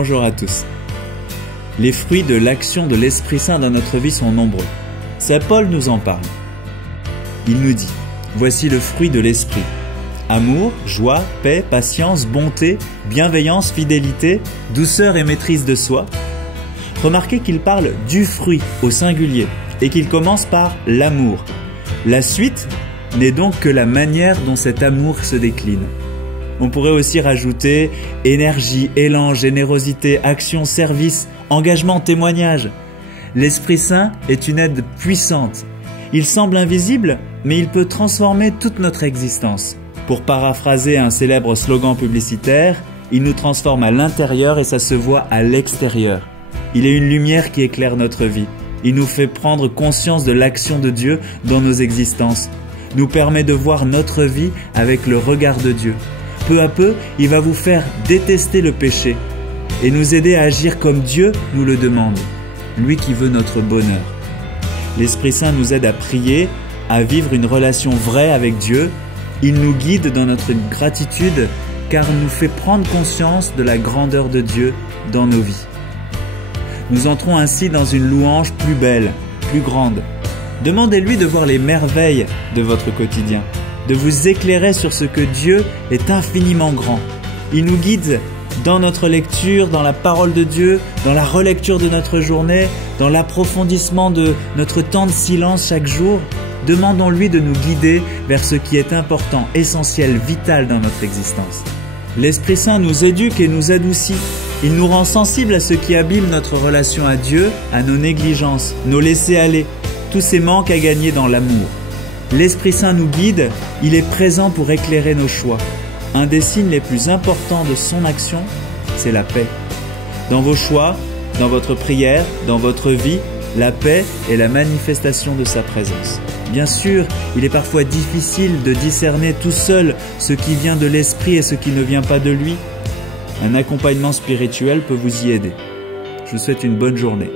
Bonjour à tous. Les fruits de l'action de l'Esprit Saint dans notre vie sont nombreux. Saint Paul nous en parle. Il nous dit, voici le fruit de l'Esprit. Amour, joie, paix, patience, bonté, bienveillance, fidélité, douceur et maîtrise de soi. Remarquez qu'il parle du fruit au singulier et qu'il commence par l'amour. La suite n'est donc que la manière dont cet amour se décline. On pourrait aussi rajouter énergie, élan, générosité, action, service, engagement, témoignage. L'Esprit Saint est une aide puissante. Il semble invisible, mais il peut transformer toute notre existence. Pour paraphraser un célèbre slogan publicitaire, il nous transforme à l'intérieur et ça se voit à l'extérieur. Il est une lumière qui éclaire notre vie. Il nous fait prendre conscience de l'action de Dieu dans nos existences. Nous permet de voir notre vie avec le regard de Dieu. Peu à peu, il va vous faire détester le péché et nous aider à agir comme Dieu nous le demande, lui qui veut notre bonheur. L'Esprit Saint nous aide à prier, à vivre une relation vraie avec Dieu. Il nous guide dans notre gratitude car il nous fait prendre conscience de la grandeur de Dieu dans nos vies. Nous entrons ainsi dans une louange plus belle, plus grande. Demandez-lui de voir les merveilles de votre quotidien, de vous éclairer sur ce que Dieu est infiniment grand. Il nous guide dans notre lecture, dans la parole de Dieu, dans la relecture de notre journée, dans l'approfondissement de notre temps de silence chaque jour. Demandons-lui de nous guider vers ce qui est important, essentiel, vital dans notre existence. L'Esprit Saint nous éduque et nous adoucit. Il nous rend sensibles à ce qui abîme notre relation à Dieu, à nos négligences, nos laisser-aller, tous ces manques à gagner dans l'amour. L'Esprit Saint nous guide, il est présent pour éclairer nos choix. Un des signes les plus importants de son action, c'est la paix. Dans vos choix, dans votre prière, dans votre vie, la paix est la manifestation de sa présence. Bien sûr, il est parfois difficile de discerner tout seul ce qui vient de l'Esprit et ce qui ne vient pas de lui. Un accompagnement spirituel peut vous y aider. Je vous souhaite une bonne journée.